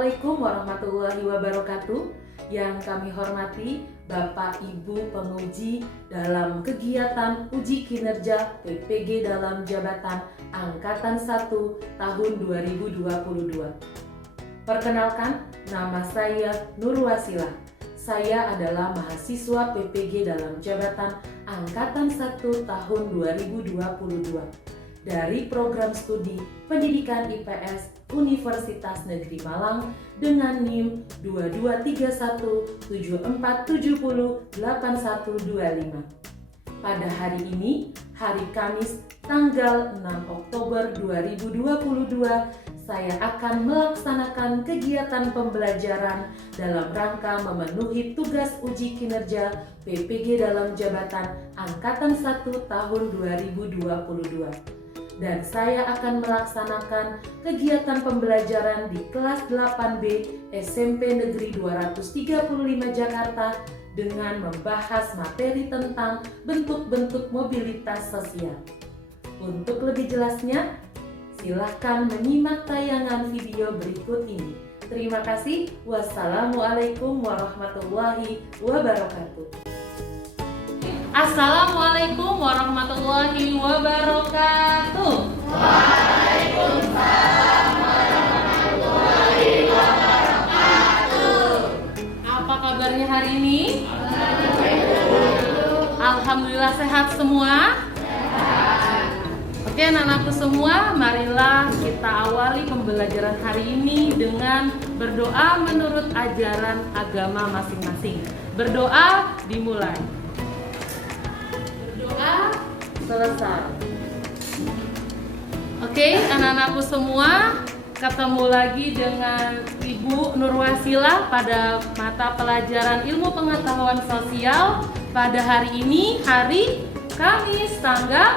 Assalamualaikum warahmatullahi wabarakatuh. Yang kami hormati Bapak Ibu penguji dalam kegiatan uji kinerja PPG dalam jabatan Angkatan 1 tahun 2022. Perkenalkan, nama saya Nurwasila. Saya adalah mahasiswa PPG dalam jabatan Angkatan 1 tahun 2022 dari program studi Pendidikan IPS Universitas Negeri Malang dengan NIM 223174708125. Pada hari ini, hari Kamis tanggal 6 Oktober 2022, saya akan melaksanakan kegiatan pembelajaran dalam rangka memenuhi tugas uji kinerja PPG dalam jabatan Angkatan 1 tahun 2022. Dan saya akan melaksanakan kegiatan pembelajaran di kelas 8B SMP Negeri 235 Jakarta dengan membahas materi tentang bentuk-bentuk mobilitas sosial. Untuk lebih jelasnya, silahkan menyimak tayangan video berikut ini. Terima kasih. Wassalamualaikum warahmatullahi wabarakatuh. Assalamualaikum warahmatullahi wabarakatuh. Waalaikumsalam warahmatullahi wabarakatuh. Apa kabarnya hari ini? Alhamdulillah sehat semua. Oke, anak-anakku semua, marilah kita awali pembelajaran hari ini dengan berdoa menurut ajaran agama masing-masing. Berdoa dimulai. Berdoa selesai. Oke, anak-anakku semua, ketemu lagi dengan Ibu Nurwasila pada mata pelajaran Ilmu Pengetahuan Sosial pada hari ini, hari Kamis tanggal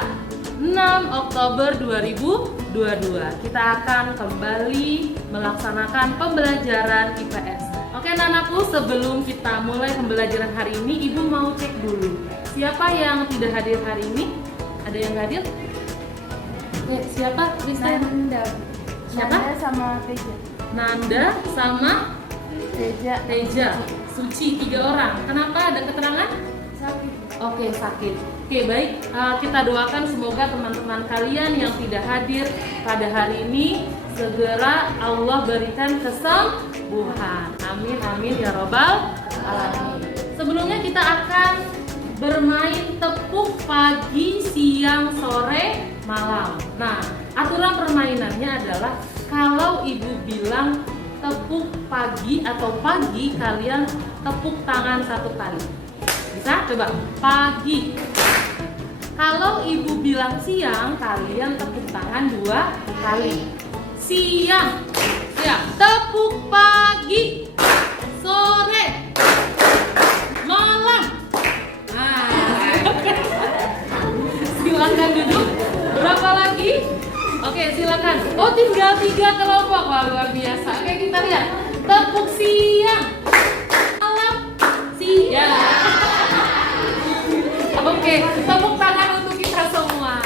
6 Oktober 2022. Kita akan kembali melaksanakan pembelajaran IPS. Oke anak-anakku, sebelum kita mulai pembelajaran hari ini, Ibu mau cek dulu siapa yang tidak hadir hari ini? Ada yang hadir? Oke, siapa? Bisa? Nanda. Siapa? Nanda sama Teja. Nanda sama Teja. Suci, 3 orang. Kenapa ada keterangan? Sakit. Oke, sakit. Oke, baik. Kita doakan semoga teman-teman kalian yang tidak hadir pada hari ini segera Allah berikan kesembuhan. Amin, amin ya robbal alamin. Sebelumnya kita akan bermain tepuk pagi, siang, sore, malam. Nah, aturan permainannya adalah kalau ibu bilang tepuk pagi atau pagi, kalian tepuk tangan 1 kali. Bisa? Coba. Pagi. Kalau ibu bilang siang, kalian tepuk tangan 2 kali. Siang. Siap. Tepuk pagi. Sore. Malam. Silakan duduk. Berapa lagi? Oke, silakan. Oh, tinggal 3 kelompok. Wah, luar biasa. Oke, kita lihat. Tepuk siang. Malam. Siang. Oke, tepuk tangan untuk kita semua.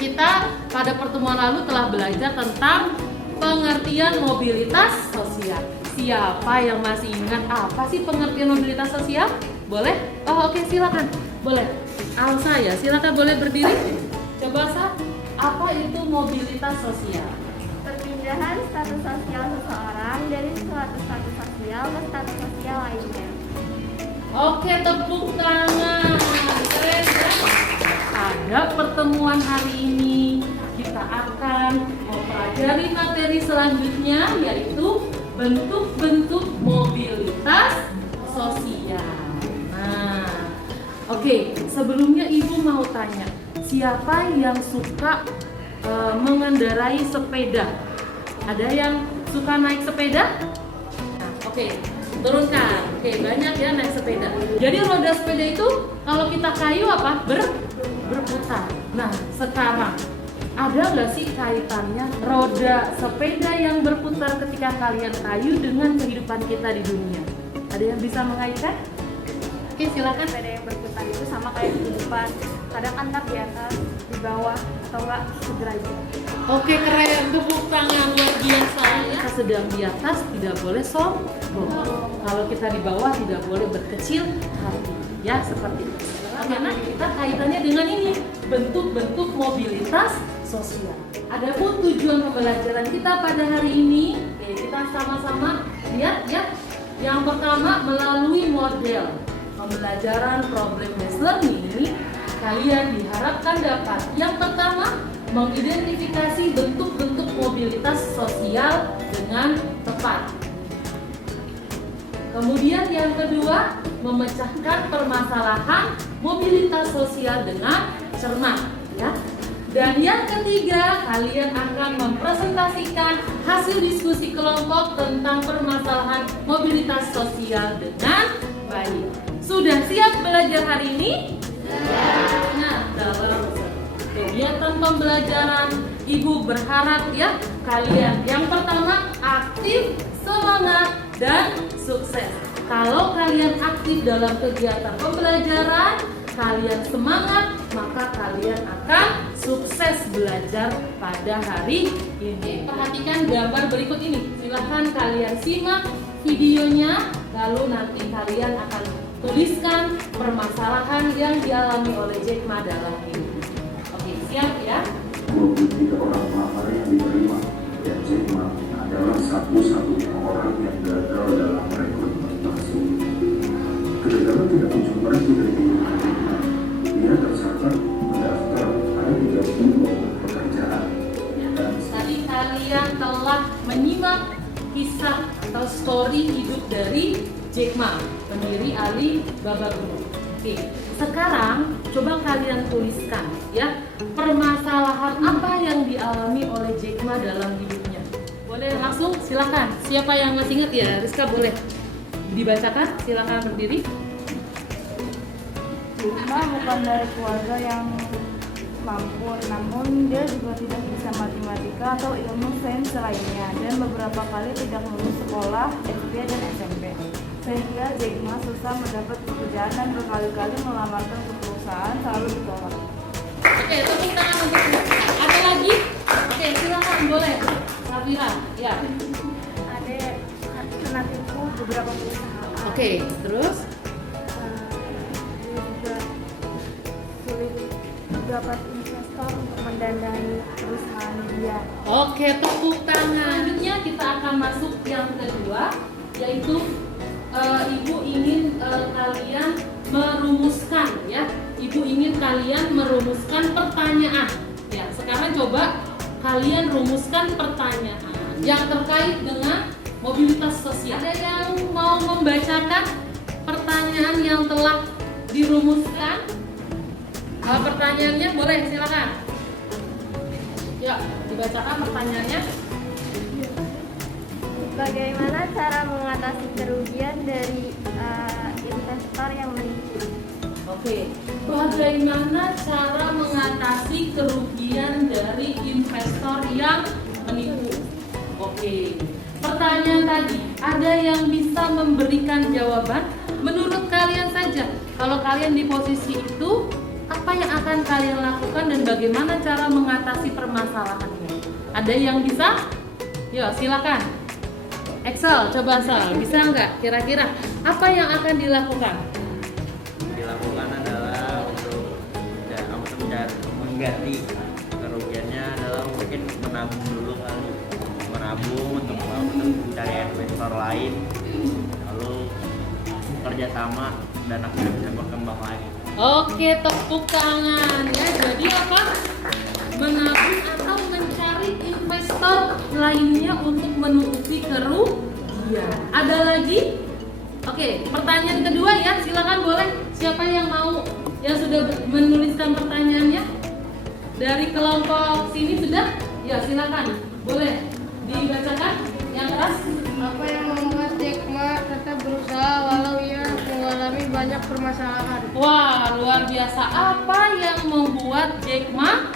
Kita pada pertemuan lalu telah belajar tentang pengertian mobilitas sosial. Siapa yang masih ingat apa sih pengertian mobilitas sosial? Boleh? Oh, oke, silakan. Boleh. Alsa ya, silakan boleh berdiri. Coba Sa, apa itu mobilitas sosial? Perpindahan status sosial seseorang dari suatu status sosial ke status sosial lainnya. Oke, tepuk tangan. Keren ya? Pada pertemuan hari ini kita akan mempelajari materi selanjutnya, yaitu bentuk-bentuk mobilitas sosial. Nah, oke, sebelumnya ibu mau tanya, siapa yang suka mengendarai sepeda? Ada yang suka naik sepeda? Nah, oke, turunkan. Oke, banyak ya naik sepeda. Jadi roda sepeda itu kalau kita kayu apa? Berputar. Nah, sekarang ada nggak sih kaitannya roda sepeda yang berputar ketika kalian kayu dengan kehidupan kita di dunia? Ada yang bisa mengaitkan? Oke, silakan. Sepeda yang berputar itu sama kayak kehidupan. Kadang kan di atas, di di bawah atau enggak sederajat. Oke, keren, tepuk tangan luar biasa. Kita sedang di atas tidak boleh sombong. Kalau kita di bawah tidak boleh berkecil hati. Ya, seperti itu. Karena kita kaitannya dengan ini, bentuk-bentuk mobilitas sosial. Adapun tujuan pembelajaran kita pada hari ini, kita sama-sama lihat ya. Yang pertama, melalui model pembelajaran problem based learning, kalian diharapkan dapat yang pertama mengidentifikasi bentuk-bentuk mobilitas sosial dengan tepat. Kemudian yang kedua, memecahkan permasalahan mobilitas sosial dengan cermat, ya. Dan yang ketiga, kalian akan mempresentasikan hasil diskusi kelompok tentang permasalahan mobilitas sosial dengan baik. Sudah siap belajar hari ini? Nah, dalam kegiatan pembelajaran, Ibu berharap ya kalian yang pertama aktif, semangat, dan sukses. Kalau kalian aktif dalam kegiatan pembelajaran, kalian semangat, maka kalian akan sukses belajar pada hari ini. Perhatikan gambar berikut ini. Silahkan kalian simak videonya, lalu nanti kalian akan tuliskan permasalahan yang dialami oleh Jack Ma dalam hidup. Oke, siap ya? 23 orang pelamar yang diterima, dan Jack Ma adalah satu-satunya orang yang gagal dalam rekrutmen masuk. Kegagalan tidak kunjung berhenti dari kehidupan Jack Ma. Dia tercatat mendaftar pada 30 pekerjaan. Dan Tadi kalian telah menyimak kisah atau story hidup dari Jack Ma, pendiri Alibaba Group. Oke, sekarang coba kalian tuliskan ya permasalahan apa yang dialami oleh Jack Ma dalam hidupnya. Boleh langsung, silakan. Siapa yang masih ingat ya, Rizka boleh dibacakan. Silakan berdiri. Jack Ma bukan dari keluarga yang mampu, namun dia juga tidak bisa matematika atau ilmu sains lainnya, dan beberapa kali tidak lulus sekolah SD dan SMP. Sehingga Jack Ma susah mendapat pekerjaan dan berkali-kali melamarkan ke perusahaan selalu ditolak. Oke, tepuk tangan untuk ada lagi? Oke, silakan boleh. Safira, ya. Ada kena tipu beberapa perusahaan. Oke, terus? Dia juga sulit dapat investor untuk mendanai perusahaan dia. Oke, tepuk tangan. Selanjutnya kita akan masuk yang kedua, yaitu Ibu ingin kalian merumuskan ya. Ibu ingin kalian merumuskan pertanyaan. Ya, sekarang coba kalian rumuskan pertanyaan yang terkait dengan mobilitas sosial. Ada yang mau membacakan pertanyaan yang telah dirumuskan? Pertanyaannya boleh, silakan. Ya, dibacakan pertanyaannya. Bagaimana cara mengatasi kerugian dari investor yang menipu? Oke, bagaimana cara mengatasi kerugian dari investor yang menipu? Oke, pertanyaan tadi, ada yang bisa memberikan jawaban? Menurut kalian saja, kalau kalian di posisi itu, apa yang akan kalian lakukan dan bagaimana cara mengatasi permasalahannya? Ada yang bisa? Yuk, silakan. Excel, coba Sal, bisa nggak? Kira-kira apa yang akan dilakukan? Dilakukan adalah untuk mengganti kerugiannya adalah mungkin menabung dulu kali, menabung untuk mencari investor lain, lalu kerjasama dan akhirnya bisa berkembang lagi. Oke, tepuk tangan ya. Jadi apa? Menabung atau mencari investor lainnya untuk menutupi kerugian. Ada lagi? Oke, pertanyaan kedua ya. Silakan boleh. Siapa yang mau yang sudah menuliskan pertanyaannya? Dari kelompok sini sudah? Ya, silakan. Boleh dibacakan yang keras. Apa yang membuat Jack Ma tetap berusaha walau ia mengalami banyak permasalahan? Wah, luar biasa. Apa yang membuat Jack Ma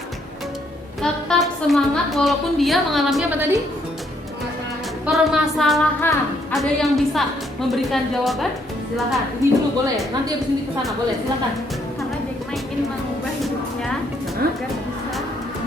tetap semangat walaupun dia mengalami apa tadi? Permasalahan. Ada yang bisa memberikan jawaban? Silakan. Ini dulu boleh. Nanti habis ini ke sana boleh. Silakan. Karena Jack Ma ingin mengubah hidupnya saya Hah? agar bisa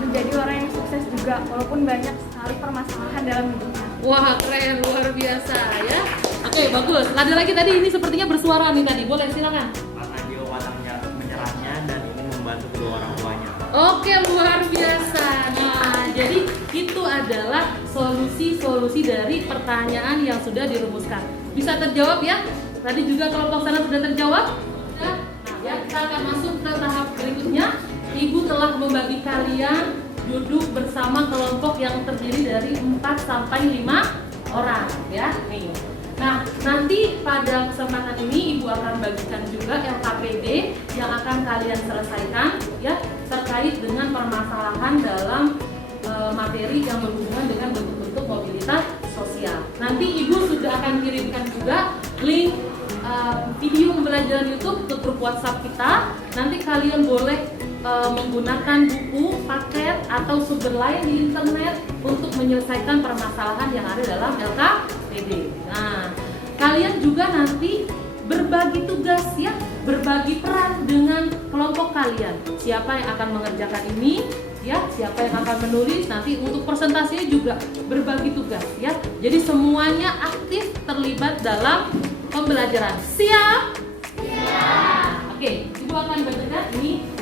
menjadi orang yang sukses juga walaupun banyak sekali permasalahan dalam hidupnya. Wah, keren, luar biasa ya. Oke, bagus. Ada lagi tadi, ini sepertinya bersuara nih tadi. Boleh, silakan. Karena jiwa pantang menyerahnya dan ingin membantu kedua orang tuanya. Oke, luar biasa. Nah, jadi itu adalah solusi-solusi dari pertanyaan yang sudah dirumuskan. Bisa terjawab ya? Tadi juga kelompok sana sudah terjawab? Sudah. Nah, ya, kita akan masuk ke tahap berikutnya. Ibu telah membagi kalian duduk bersama kelompok yang terdiri dari 4 sampai 5 orang ya. Nih. Nah, nanti pada kesempatan ini Ibu akan bagikan juga LKPD yang akan kalian selesaikan ya, terkait dengan permasalahan dalam materi yang berhubungan dengan bentuk-bentuk mobilitas sosial. Nanti Ibu sudah akan kirimkan juga link video pembelajaran YouTube ke grup WhatsApp kita. Nanti kalian boleh menggunakan buku, paket, atau sumber lain di internet untuk menyelesaikan permasalahan yang ada dalam LKPD. Nah, kalian juga nanti berbagi tugas ya, berbagi peran dengan kelompok kalian. Siapa yang akan mengerjakan ini, ya, siapa yang akan menulis, nanti untuk presentasinya juga berbagi tugas ya. Jadi semuanya aktif terlibat dalam pembelajaran. Siap? Siap. Oke, Ibu akan bacakan ini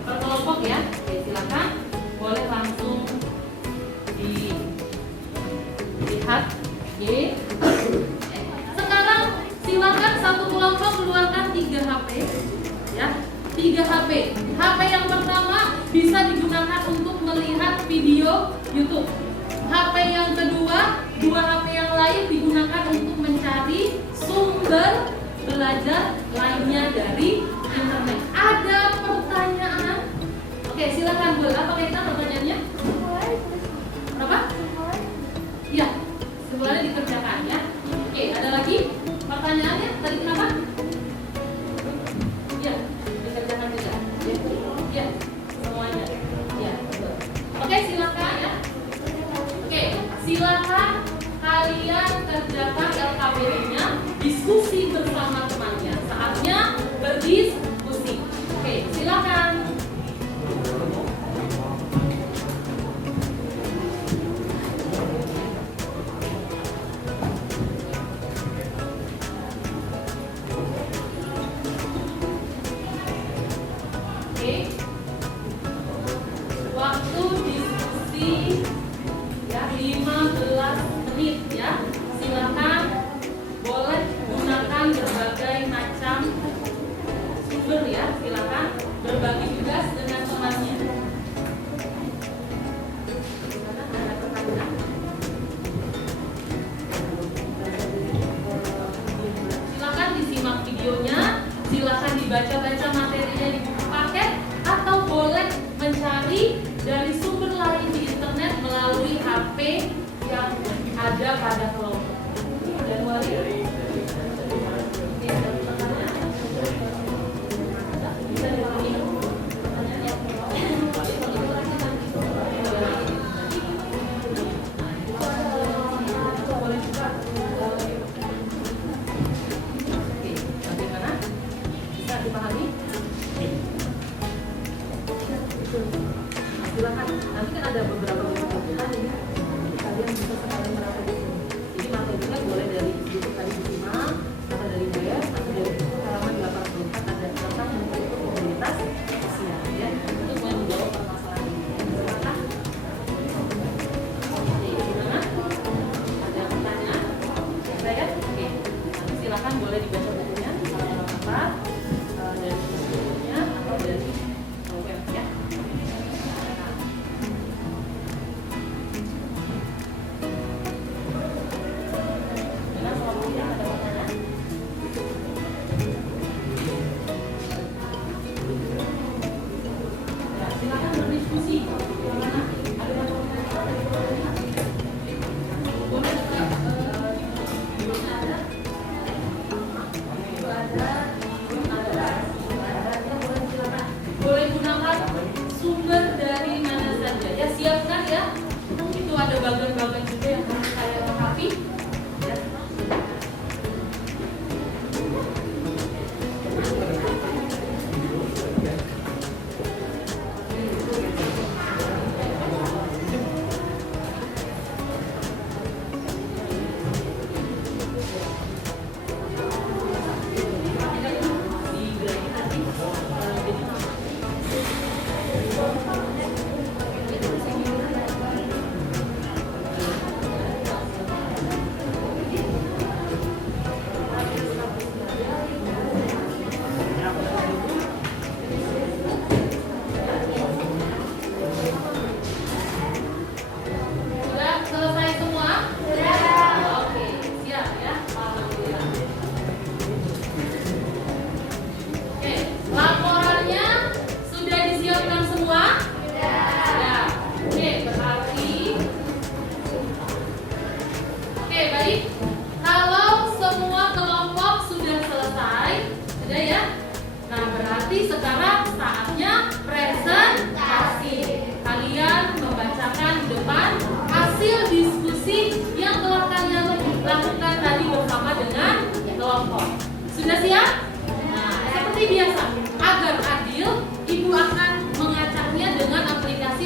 per kelompok ya. Oke, silakan. Boleh langsung dilihat. Oke. Sekarang silakan satu kelompok keluarkan 3 HP ya. 3 HP. HP yang pertama bisa digunakan untuk melihat video YouTube. HP yang kedua, 2 HP yang lain digunakan untuk mencari sumber belajar lainnya dari internet. Ada pertanyaan? Oke, silakan Bu. Apa kita pertanyaannya? Berapa? Iya, semuanya dikerjakan ya. Oke, ada lagi pertanyaannya? Tadi kenapa? Iya, dikerjakan juga. Iya, semuanya. Iya, betul. Oke, silakan ya. Oke, silakan kalian kerjakan LKPD-nya, diskusi bersama temannya. Saatnya berdiskusi. Oke, silakan. Oke. Waktu diskusi ya 15 menit ya. Silakan boleh gunakan berbagai macam sumber ya. Silakan berbagi tugas dengan temannya. Ada pertanyaan? Silakan disimak videonya, silakan dibaca-baca materinya di buku paket, atau boleh mencari dari sumber lain di internet melalui HP yang ada pada kelompok. Dan wali. Oke, ada pertanyaan? Bisa dipahami? Pertanyaannya? Boleh juga. Oke, bagaimana? Bisa dipahami? Silakan. Nanti kan ada beberapa buku-bukuan ini. Kalian bisa sekalian merasa di sini. Jadi materinya boleh dari YouTube tadi disimak, atau dari web, atau dari buku halaman 84 ada tentang bentuk komunitas sosial ya, untuk menjawab permasalahan ini. Silakan. Oke, gimana? Ada pertanyaan? Saya? Oke. Nanti silakan boleh dibaca bukunya halaman 4 dari bukunya atau dari web ya.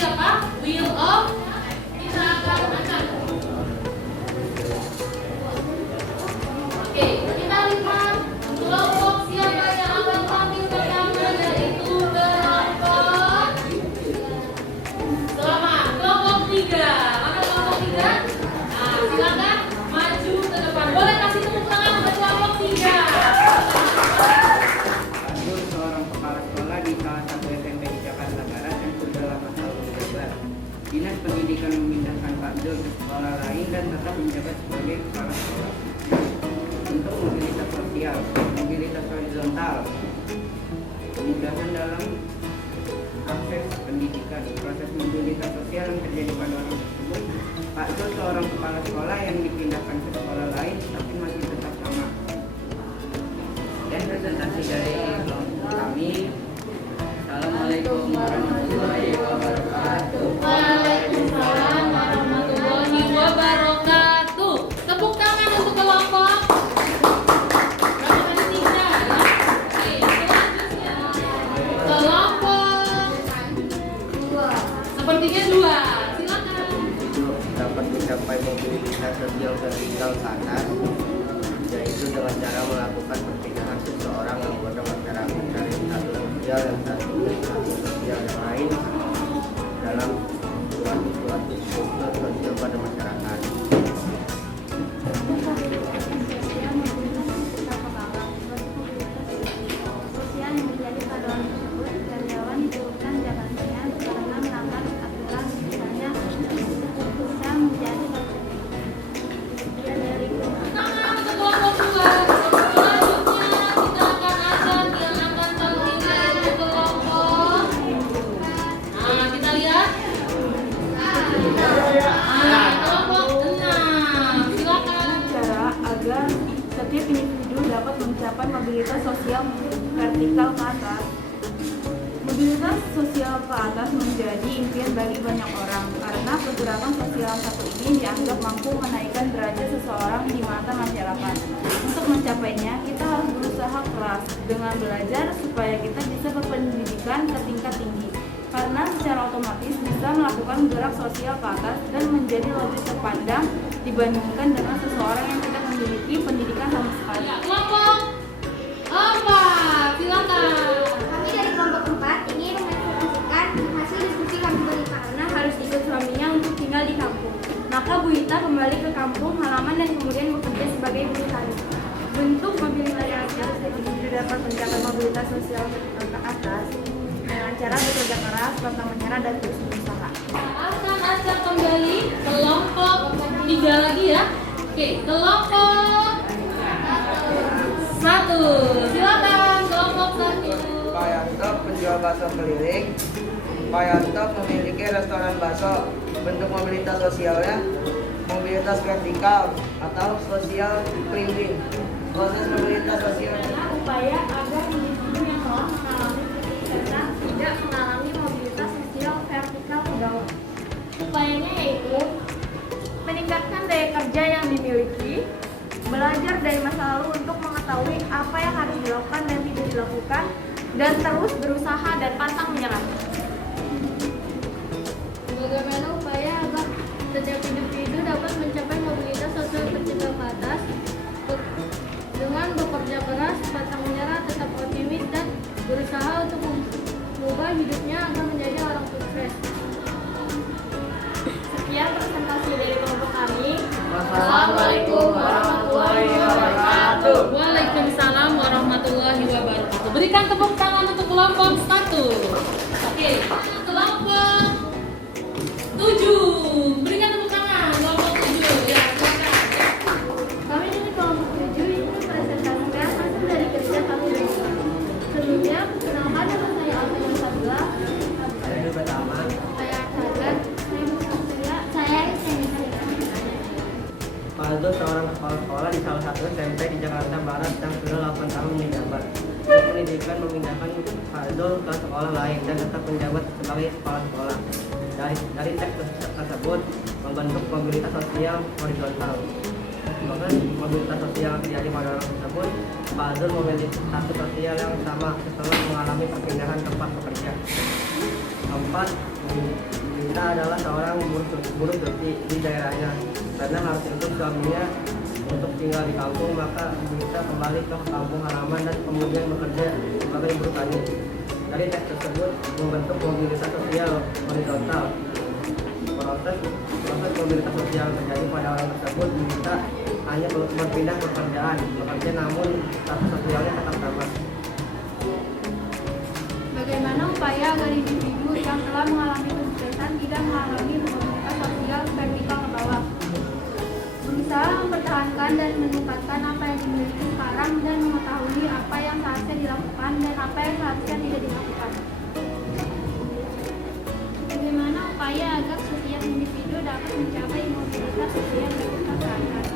apa? Wheel of. Kita akan acak. Oke, kita lihat kelompok siapa yang akan tampil pertama, yaitu kelompok. Selamat, kelompok 3. Mana kelompok 3? Nah, silakan maju ke depan. Boleh kasih tepuk tangan untuk kelompok 3. Abdul seorang kepala sekolah di salah satu SMP di Jakarta Barat yang sudah lama tahun menjabat. Dinas Pendidikan memindahkan Pak Abdul ke sekolah lain dan tetap menjabat sebagai kepala sekolah. Untuk mobilitas sosial, mobilitas horizontal, kemudahan dalam akses pendidikan, proses mobilitas sosial yang terjadi pada orang tersebut. Pak Abdul seorang kepala sekolah yang dipindahkan ke sekolah lain tapi masih tetap sama. Dan presentasi dari kelompok kami. Assalamualaikum warahmatullahi wabarakatuh. Waalaikumsalam warahmatullahi wabarakatuh. Tepuk tangan untuk kelompok. Berapa tadi 3 ya? Oke, selanjutnya kelompok 2. Sepertinya 2. Silakan. Dapat mencapai mobilitas sosial vertikal ke atas, yaitu dengan cara melakukan perpindahan seseorang anggota masyarakat dari satu sosial dan satu sosial yang lain dalam suatu struktur sosial pada masyarakat. Sosial yang terjadi pada orang tersebut, karyawan diturunkan jabatannya karena melanggar aturan, misalnya bisa menjadi bagian dari Tangan untuk kelompok 2. Selanjutnya kita akan ajak yang akan tampil yaitu kelompok. Nah, kita lihat. Kelompok 6. Silakan. cara agar setiap individu dapat mencapai mobilitas sosial vertikal ke atas. Mobilitas sosial ke atas menjadi impian bagi banyak orang karena pergerakan sosial satu ini dianggap mampu menaikkan derajat seseorang di mata masyarakat. Untuk mencapainya, kita harus berusaha keras dengan belajar supaya kita bisa berpendidikan ke tingkat tinggi. Karena secara otomatis bisa melakukan gerak sosial ke atas dan menjadi lebih terpandang dibandingkan dengan seseorang yang tidak memiliki pendidikan sama sekali. Ya, kelompok 4. Silakan. Kami dari kelompok 4 ingin menginformasikan hasil diskusi kami karena harus ikut suaminya untuk tinggal di kampung. Maka Bu Ita kembali ke kampung halaman dan kemudian bekerja sebagai buruh tani. Bentuk mobilitas sosial individu dapat mencapai mobilitas sosial ke atas dengan cara bekerja keras, pantang menyerah dan terus berusaha. Akan ajak kembali kelompok 3 lagi ya. Oke, kelompok 1. Silakan kelompok 1. Pak Yanto penjual bakso keliling. Pak Yanto memiliki restoran bakso. Bentuk mobilitas sosialnya mobilitas vertikal atau sosial climbing. Proses mobilitas sosial Upaya agar individu yang telah mengalami kesuksesan tidak mengalami mobilitas sosial vertikal ke bawah. Upayanya yaitu meningkatkan daya kerja yang dimiliki, belajar dari masa lalu untuk mengetahui apa yang harus dilakukan dan tidak dilakukan, dan terus berusaha dan pantang menyerah. Bagaimana upaya agar setiap individu dapat mencapai mobilitas sosial vertikal ke atas? Dengan bekerja keras, pantang menyerah, tetap optimis, dan berusaha untuk mengubah hidupnya agar menjadi orang sukses. Sekian presentasi dari kelompok kami. Wassalamualaikum warahmatullahi wabarakatuh. Waalaikumsalam warahmatullahi wabarakatuh. Berikan tepuk tangan untuk kelompok 1. Oke, kelompok 7. Berikan tepuk tangan kelompok 7. Ya, silakan. Kami dari kelompok 7 ini presentasikan hasil dari kerja kami bersama. Sebelumnya, perkenalkan nama saya Alvin Sabla. Saya pertama. Saya Sagar. Saya Pak Aldo seorang kepala sekolah di salah satu SMP di Jakarta Barat yang sudah 8 tahun menjabat. Pendidikan memindahkan Pak Aldo ke sekolah lain dan tetap menjabat sebagai kepala sekolah. Dari teks tersebut membentuk mobilitas sosial horizontal. Bahkan mobilitas sosial yang terjadi pada orang tersebut, Pak Aldo memiliki status sosial yang sama setelah mengalami perpindahan tempat bekerja. 4. Kita adalah seorang buruh cuti di daerahnya karena harus ikut suaminya untuk tinggal di kampung, maka kita kembali ke kampung halaman dan kemudian bekerja sebagai buruh tani. Dari tes tersebut membentuk mobilitas sosial horizontal. Proses mobilitas sosial terjadi pada orang tersebut kita hanya berpindah pekerjaan, bekerja namun status sosialnya tetap sama. Bagaimana upaya agar individu yang telah mengalami kesuksesan tidak mengalami mobilitas sosial vertikal ke bawah? Berusaha mempertahankan dan meningkatkan apa yang dimiliki sekarang dan mengetahui apa yang seharusnya dilakukan dan apa yang seharusnya tidak dilakukan. Bagaimana upaya agar setiap individu dapat mencapai mobilitas sosial vertikal ke atas?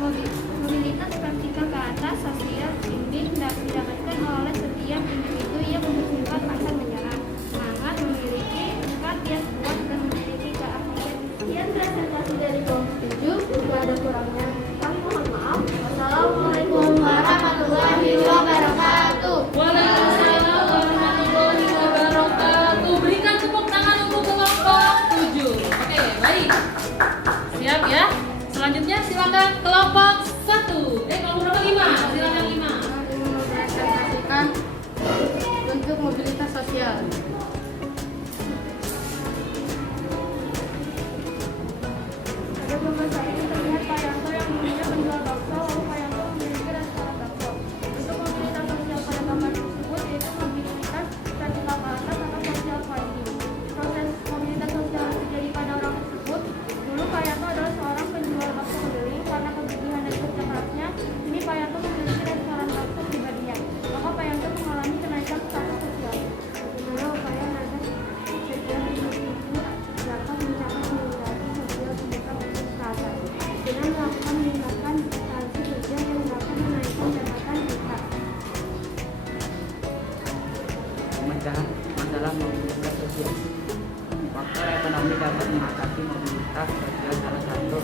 Mobilitas vertikal ke atas sosial ini didapatkan oleh setiap individu yang memiliki pasar menyerah, semangat, memiliki sifat yang kuat dan memiliki keahlian. Sekian presentasi dari kelompok 7, jika ada kurangnya kami mohon maaf. Wassalamualaikum warahmatullahi wabarakatuh. Waalaikumsalam warahmatullahi wabarakatuh. Berikan tepuk tangan untuk kelompok 7. Oke, baik. Siap ya. Selanjutnya silakan kelompok 1. Kelompok berapa? 5. Silakan 5. Ini mempresentasikan bentuk mobilitas sosial. Pada gambar saat ini terlihat Pak Yanto yang dulunya penjual bakso, lalu Pak Yanto memiliki restoran bakso. Untuk mobilitas sosial pada gambar tersebut yaitu mobilitas vertikal ke atas atau social climbing. Proses mobilitas sosial yang terjadi pada orang tersebut, dulu Pak Yanto adalah seorang penjual bakso keliling. Karena kegigihan dan kerja kerasnya, kini Pak Yanto memiliki restoran bakso pribadinya. Maka Pak Yanto mengalami kenaikan status sosial. Bagaimana upaya agar setiap individu dapat mencapai mobilitas sosial vertikal ke atas dengan melakukan meningkatkan instansi kerja yang dapat menaikkan jabatan kita. Pemecahan masalah mobilitas sosial. Faktor ekonomi dapat mengatasi mobilitas sosial. Salah satu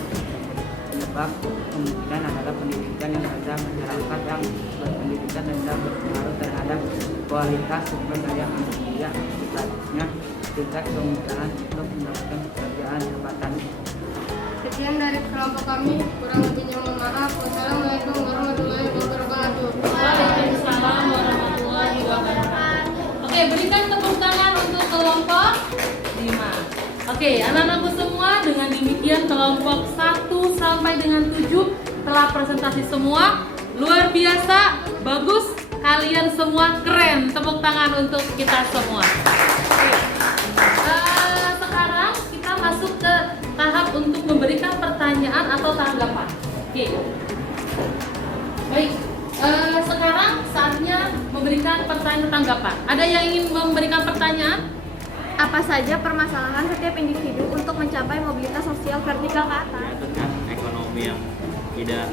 penyebab kemungkinan adalah pendidikan yang ada masyarakat yang berpendidikan dan berpengaruh terhadap kualitas sumber daya manusia, selanjutnya tingkat kemudahan untuk mendapatkan pekerjaan jabatan. Sekian dari kelompok kami, kurang lebihnya mohon maaf. Wassalamualaikum warahmatullahi wabarakatuh. Waalaikumsalam warahmatullahi wabarakatuh. Oke, berikan tepuk tangan untuk kelompok 5. Oke, anak-anakku semua, dengan demikian kelompok 1 sampai dengan 7 telah presentasi semua. Luar biasa, bagus, kalian semua keren. Tepuk tangan untuk kita semua. Oke. Sekarang kita masuk ke tahap untuk memberikan pertanyaan atau tanggapan. Oke. Baik. Sekarang saatnya memberikan pertanyaan tanggapan. Ada yang ingin memberikan pertanyaan? Apa saja permasalahan setiap individu untuk mencapai mobilitas sosial vertikal ke atas? Ya, tentang ekonomi yang tidak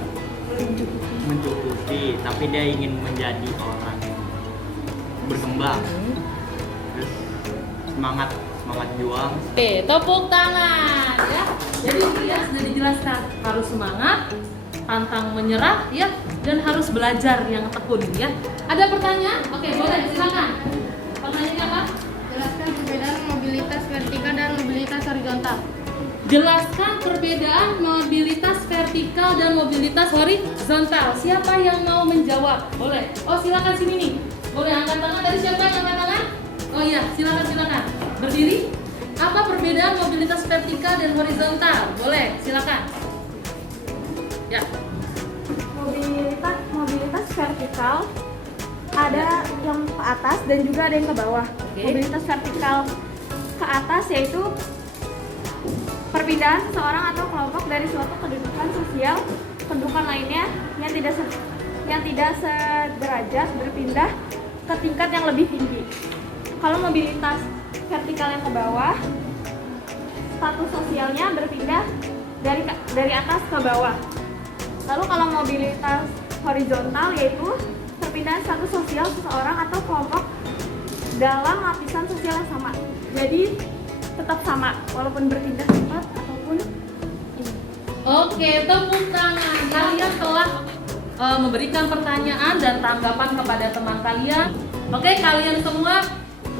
mencukupi, tapi dia ingin menjadi orang yang berkembang. Terus semangat juang. Oke, tepuk tangan ya. Jadi dia sudah dijelaskan harus semangat, pantang menyerah ya, dan harus belajar yang tekun ya. Ada pertanyaan? Oke, boleh silakan. Pertanyaannya apa? Jelaskan perbedaan mobilitas vertikal dan mobilitas horizontal. Jelaskan perbedaan mobilitas vertikal dan mobilitas horizontal. Siapa yang mau menjawab? Boleh. Oh, silakan sini nih. Boleh angkat tangan. Tadi siapa yang angkat tangan? Oh iya, silakan. Berdiri. Apa perbedaan mobilitas vertikal dan horizontal? Boleh, silakan. Ya. Mobilitas vertikal ada yang ke atas dan juga ada yang ke bawah. Oke. Mobilitas vertikal ke atas yaitu perpindahan seseorang atau kelompok dari suatu kedudukan sosial ke kedudukan lainnya yang tidak sederajat berpindah ke tingkat yang lebih tinggi. Kalau mobilitas vertikal yang ke bawah, status sosialnya berpindah dari atas ke bawah. Lalu kalau mobilitas horizontal yaitu perpindahan status sosial seseorang atau kelompok dalam lapisan sosial yang sama. Jadi tetap sama walaupun berpindah tempat ataupun ini. Oke, tepuk tangan. Kalian telah memberikan pertanyaan dan tanggapan kepada teman kalian. Oke, kalian semua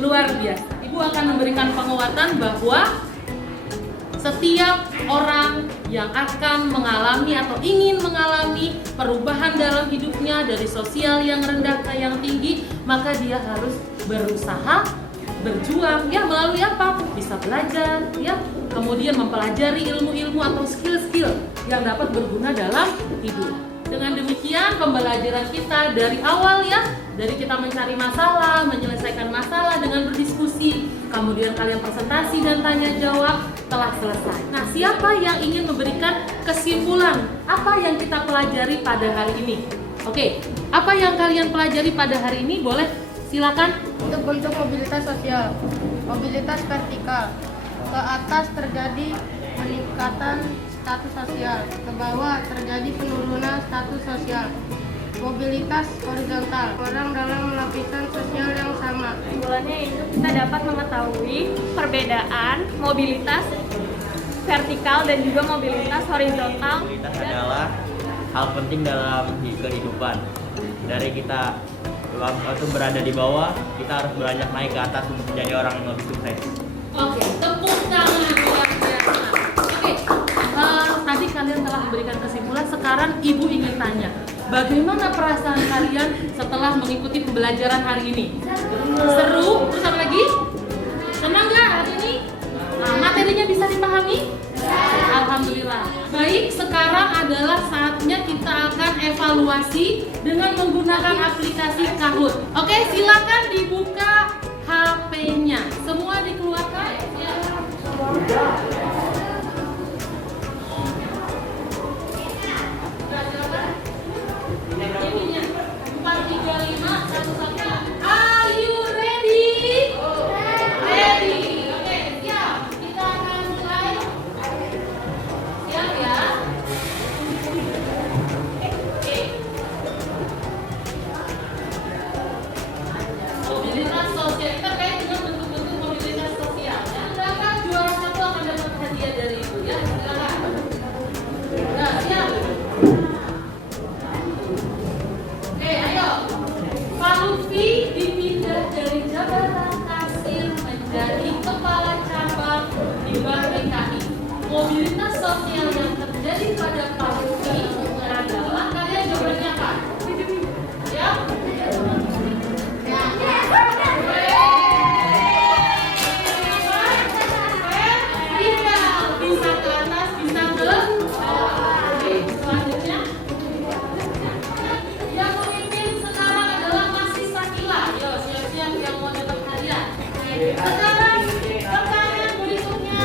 luar biasa. Ibu Ibu akan memberikan penguatan bahwa setiap orang yang akan mengalami atau ingin mengalami perubahan dalam hidupnya dari sosial yang rendah ke yang tinggi, maka dia harus berusaha, berjuang, ya melalui apa? Bisa belajar, ya, kemudian mempelajari ilmu-ilmu atau skill-skill yang dapat berguna dalam hidup. Dengan demikian pembelajaran kita dari awal ya, dari kita mencari masalah, menyelesaikan masalah dengan berdiskusi, kemudian kalian presentasi dan tanya jawab telah selesai. Nah, siapa yang ingin memberikan kesimpulan apa yang kita pelajari pada hari ini? Oke, apa yang kalian pelajari pada hari ini? Boleh silakan. Untuk bentuk mobilitas sosial, mobilitas vertikal, ke atas terjadi peningkatan status sosial, ke bawah terjadi penurunan status sosial. Mobilitas horizontal, orang dalam lapisan sosial yang sama. Kesimpulannya itu kita dapat mengetahui perbedaan mobilitas vertikal dan juga mobilitas horizontal. Mobilitas adalah hal penting dalam kehidupan. Dari kita waktu berada di bawah, kita harus beranjak naik ke atas untuk menjadi orang yang lebih sukses. Oke, tepuk tangan luar biasa. Oke, tadi kalian telah memberikan kesimpulan. Sekarang Ibu ingin tanya, bagaimana perasaan kalian setelah mengikuti pembelajaran hari ini? Seru? Terus apa lagi? Senang nggak hari ini? Nah, materinya bisa dipahami? Alhamdulillah. Baik, sekarang adalah saatnya kita akan evaluasi dengan menggunakan aplikasi Kahoot. Oke, silakan dibuka HP-nya. Semua dikeluarkan. Ya. Ininya 4, 3, 5, 1, 1. Are you ready? Ready. Oke, siap. Kita akan mulai. Siap ya. Oke. Mobilitas sosial terkait dengan bentuk-bentuk mobilitas sosial. Yang dapat juara 1 akan dapat hadiah dari Ibu ya. Silakan. Nah, siap. Oke, ayo. Pak Lutfi dipindah dari jabatan kasir menjadi kepala cabang di Bank BKI. Mobilitas sosial yang terjadi pada Pak Lutfi adalah, kalian jawabannya apa? Ya? Vertikal, bisa ke atas, bisa ke bawah. Oke, selanjutnya. Yang memimpin sekarang adalah masih Sakila. Yo, siap-siap yang mau dapat hadiah. Sekarang pertanyaan berikutnya,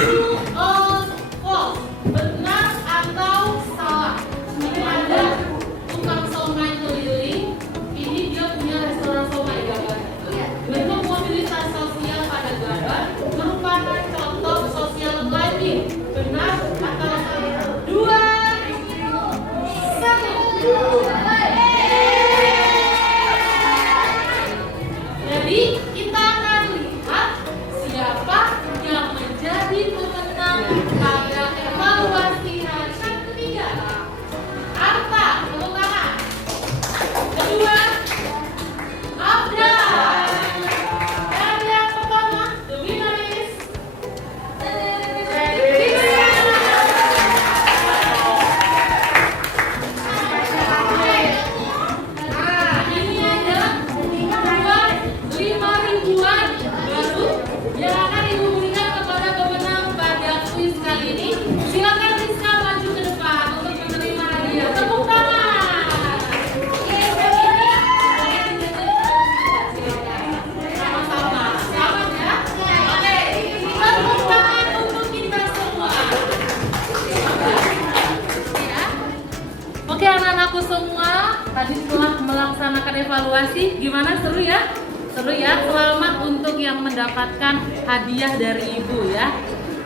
true or false, benar atau salah? Ini ada tukang somai keliling. Ini dia punya restoran somai gambarnya. Bentuk mobilitas sosial pada gambar merupakan contoh social climbing. Benar atau salah? 2, 1. Jadi kita akan lihat siapa yang menjadi pemenang pada evaluasi hari ketiga. Arta, tepuk tangan. Kedua, Abda. Dan yang pertama, the winner is Nah, ini ada 5 ribuan baru yang akan Ibu berikan kepada pemenang pada kuis kali ini. Silakan Rizka maju ke depan untuk menerima hadiah. Tepuk tangan. Sama-sama. Selamat ya. Oke. Tepuk tangan untuk kita semua. Ya. Oke, anak-anakku semua, tadi setelah melaksanakan evaluasi, gimana? Seru ya? Seru ya? Selamat untuk yang mendapatkan hadiah dari Ibu ya.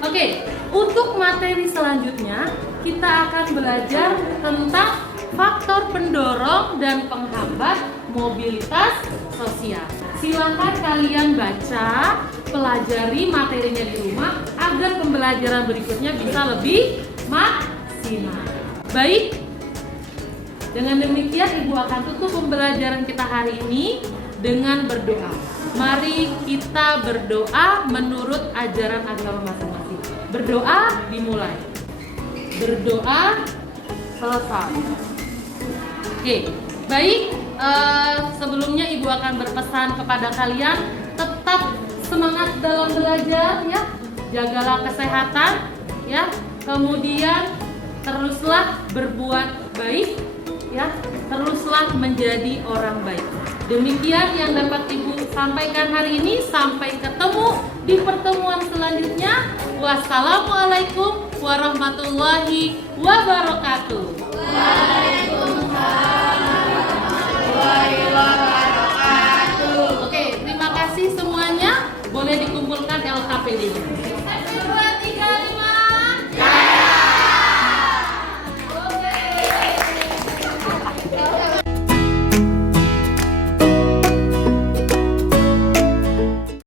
Oke, untuk materi selanjutnya kita akan belajar tentang faktor pendorong dan penghambat mobilitas sosial. Silakan kalian baca, pelajari materinya di rumah agar pembelajaran berikutnya bisa lebih maksimal. Baik, dengan demikian Ibu akan tutup pembelajaran kita hari ini dengan berdoa. Mari kita berdoa menurut ajaran agama masing-masing. Berdoa dimulai. Berdoa selesai. Oke, baik. Sebelumnya Ibu akan berpesan kepada kalian tetap semangat dalam belajar ya. Jagalah kesehatan ya. Kemudian teruslah berbuat baik ya. Teruslah menjadi orang baik. Demikian yang dapat Ibu sampaikan hari ini. Sampai ketemu di pertemuan selanjutnya. Wassalamualaikum warahmatullahi wabarakatuh. Oke, terima kasih semuanya. Boleh dikumpulkan LKPD-nya.